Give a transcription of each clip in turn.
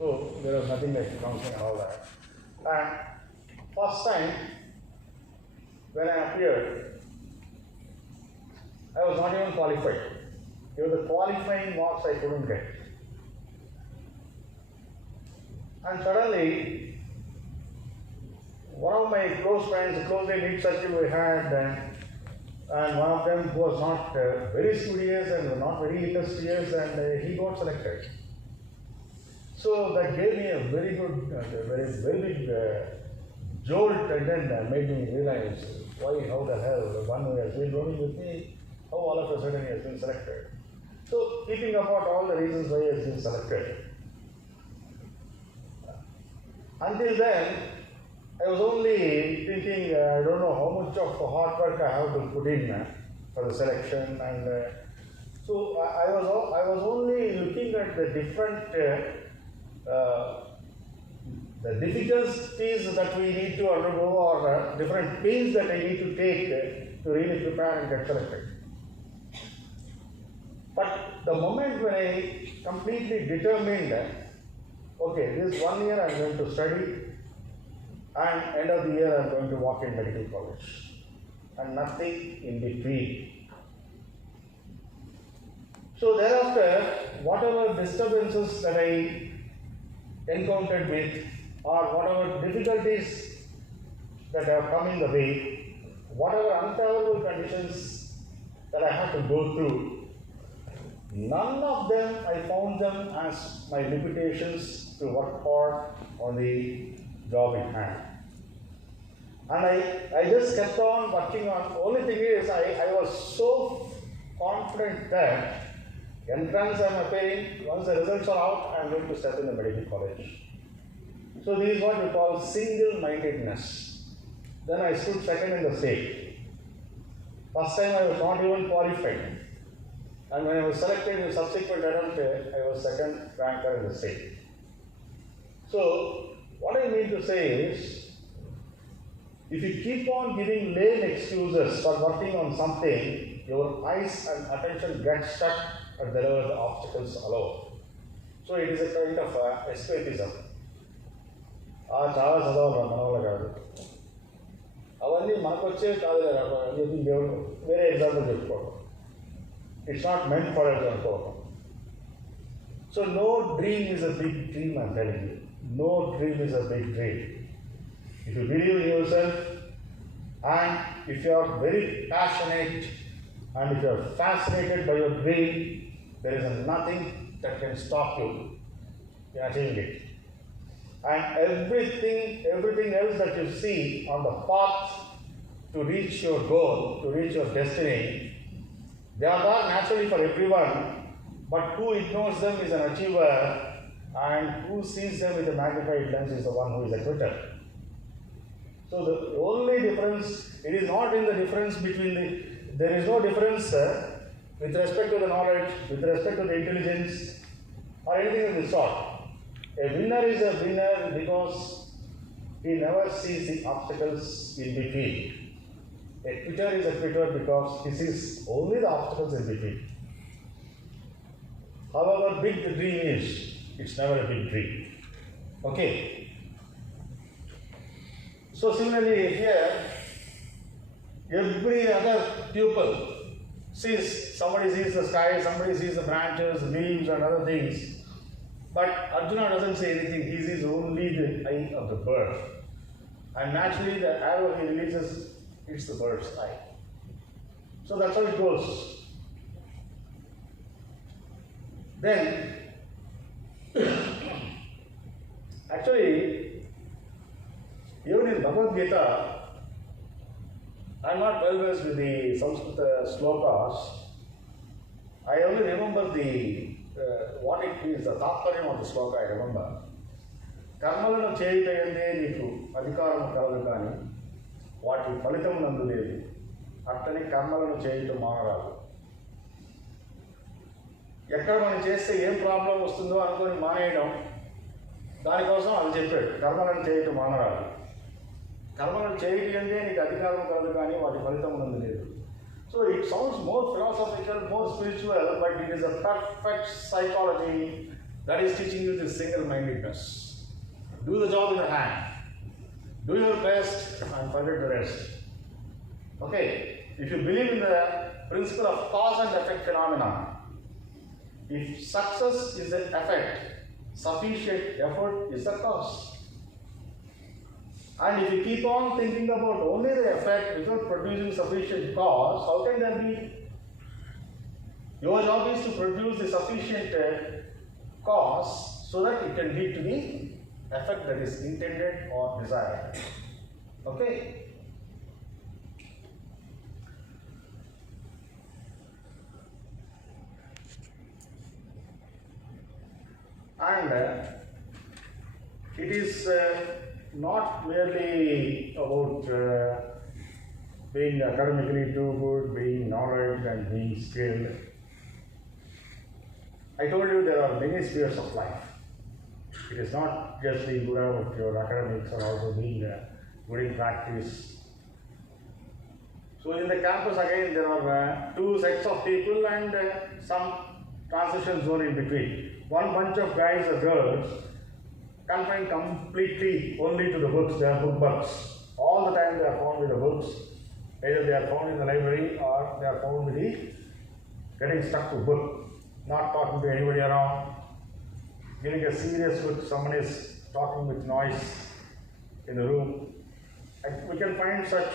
So there was nothing like counseling and all that. And first time when I appeared, I was not even qualified. Even the qualifying marks I couldn't get. And suddenly, one of my close friends, closely knit circle we had, and one of them who was not very studious and not very industrious, and he got selected. So that gave me a very good, very big jolt, and then made me realize why, how the hell, the one who has been running with me, how all of a sudden he has been selected. So keeping apart all the reasons why he has been selected. Until then, I was only thinking, I don't know how much of hard work I have to put in for the selection, and so I was only looking at the different the difficulties that we need to undergo, or different pains that I need to take to really prepare and get selected. But the moment when I completely determined that, okay, this 1 year I am going to study, and end of the year I am going to walk in medical college, and nothing in between. So thereafter, whatever disturbances that I encountered with, or whatever difficulties that have come in the way, whatever unfavorable conditions that I had to go through, none of them I found them as my limitations to work hard on the job in hand. And I just kept on working on. The only thing is, I was so confident that entrance I am appearing, once the results are out, I am going to step in the medical college. So this is what we call single-mindedness. Then I stood second in the state. First time I was not even qualified. And when I was selected in the subsequent attempt, I was second ranker in the state. So what I mean to say is, if you keep on giving lame excuses for working on something, your eyes and attention get stuck at wherever the obstacles allow. So it is a kind of escapism. చాలా చదవాలి మన వల్ల కాదు, అవన్నీ మనకు వచ్చే కాదు వేరే ఎగ్జాంపుల్ చెప్పుకోవడం. It's not meant for us అనుకోవడం. So no dream is a big dream, I'm telling you. No dream is a big dream. If you believe in yourself, and if you are very passionate, and if you are fascinated by your dream, there is nothing that can stop you in achieving it. And everything else that you see on the path to reach your goal, to reach your destiny, they are there naturally for everyone, but who ignores them is an achiever, and who sees them with a magnified lens is the one who is a quitter. So the only difference, it is not in the difference between there is no difference with respect to the knowledge, with respect to the intelligence, or anything of the sort. A winner is a winner because he never sees the obstacles in between. A quitter is a quitter because he sees only the obstacles in between. However big the dream is, it's never a big dream. Okay? So similarly here, every other pupil sees, somebody sees the sky, somebody sees the branches, leaves and other things. But Arjuna doesn't say anything, he sees only the eye of the bird. And naturally the arrow he releases hits the bird's eye. So that's how it goes. Then, actually, even in Bhagavad Gita, I am not well versed with the Sanskrit slokas. I only remember what it means, the tathparyam of the sloka I remember. Karmalanu cheyitayande neeku adhikaram kaladu kaani వాటి ఫలితం నందు లేదు, అట్టని కర్మలను చేయటం మానరాదు. ఎక్కడ మనం చేస్తే ఏం ప్రాబ్లం వస్తుందో అనుకొని మానేయడం, దానికోసం అది చెప్పాడు, కర్మలను చేయటం మానరాదు. కర్మలను చేయటం అంటే నీకు అధికారం కాదు కానీ వాటి ఫలితం నందు లేదు. So it sounds more philosophical, more spiritual, but it is a perfect psychology That is teaching you this single-mindedness. Do the job in your hand. Do your best and forget the rest. Okay, if you believe in the principle of cause and effect phenomenon, if success is the effect, sufficient effort is the cause. And if you keep on thinking about only the effect without producing sufficient cause, how can that be? Your job is to produce the sufficient cause so that it can lead to the effect that is intended or desired. Okay? And it is not merely about being academically too good, being knowledge and being skilled. I told you there are many spheres of life. It is not just being good at your academics or also being good in practice. So in the campus again there are two sets of people and some transition zone in between. One bunch of guys or girls confined completely only to the books. They are book bugs. All the time they are found with the books. Either they are found in the library or they are found with the getting stuck to book, not talking to anybody around, giving a serious look. Someone is talking with noise in the room. And we can find such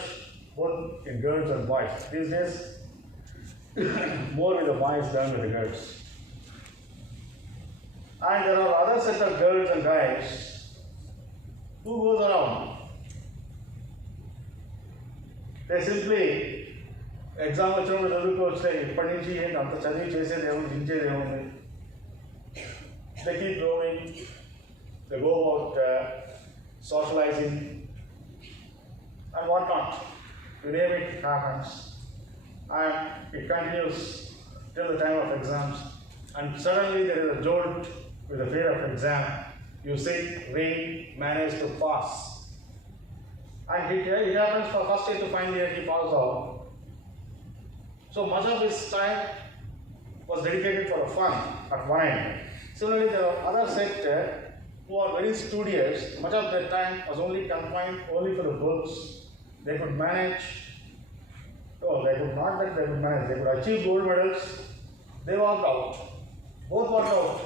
both in girls and boys. These days, more with the boys than with the girls. And there are other set of girls and guys who goes around. They simply exam వచ్చినప్పుడు చదువుకో వస్తే ఇప్పటి నుంచి ఏంటి అంత చదివి చేసేది ఏముంది దించేది ఏముంది. They keep growing. They go about socializing and whatnot. You name it, it happens. And it continues till the time of exams. And suddenly there is a jolt with the fear of exam. You sit, read, manage to pass. And it happens for first year to final year he falls out. So much of his time was dedicated for the fun at one end. Similarly, there are other set who are very studious. Much of their time was only confined only for the books. They could manage. Oh, they could not that they could manage. They could achieve gold medals. They walked out. Both walked out.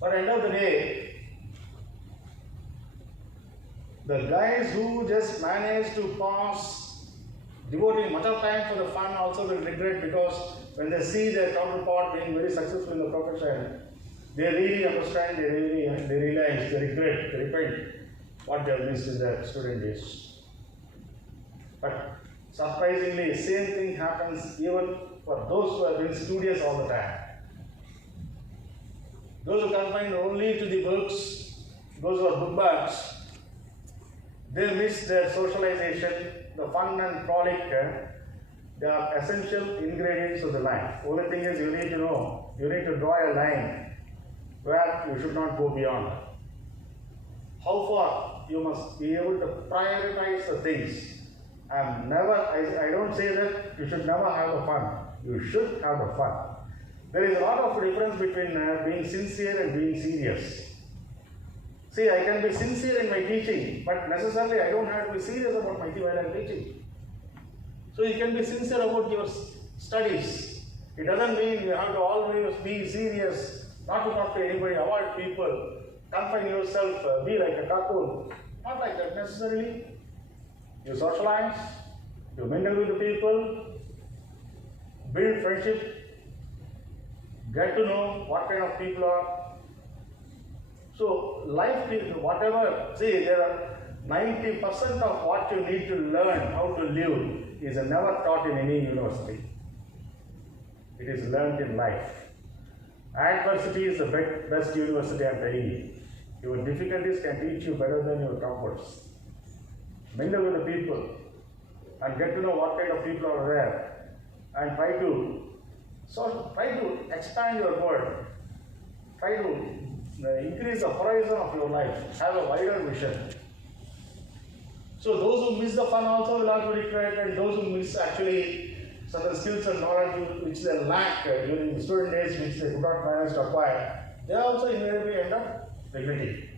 But at the end of the day, the guys who just managed to pass, devoting much of time for the fun, also will regret because when they see their counterpart being very successful in the profession, they really understand, they realize, they regret, they repent what they have missed in their student days. But surprisingly, same thing happens even for those who have been studious all the time. Those who confined only to the books, those who are book bugs, they miss their socialization, the fun and frolic. They are essential ingredients of the life. Only thing is you need to know, you need to draw a line where you should not go beyond. How far you must be able to prioritize the things. I don't say that you should never have the fun. You should have the fun. There is a lot of difference between being sincere and being serious. See, I can be sincere in my teaching, but necessarily I don't have to be serious about my while I am teaching. So you can be sincere about your studies. It doesn't mean you have to always be serious, not to talk to anybody, avoid people, confine yourself, be like a cartoon. Not like that necessarily. You socialize, you mingle with the people, build friendship, get to know what kind of people are. So life, whatever, see, there are 90% of what you need to learn how to live is never taught in any university. It is learned in life. Adversity is the best university, I am telling you. Your difficulties can teach you better than your comforts. Mingle with the people and get to know what kind of people are there and try to expand your world. Try to increase the horizon of your life. Have a wider vision. So those who miss the fun also will have to regret, and those who miss actually certain skills and knowledge which they lack during the student days which they could not manage to acquire they also invariably end up regretting.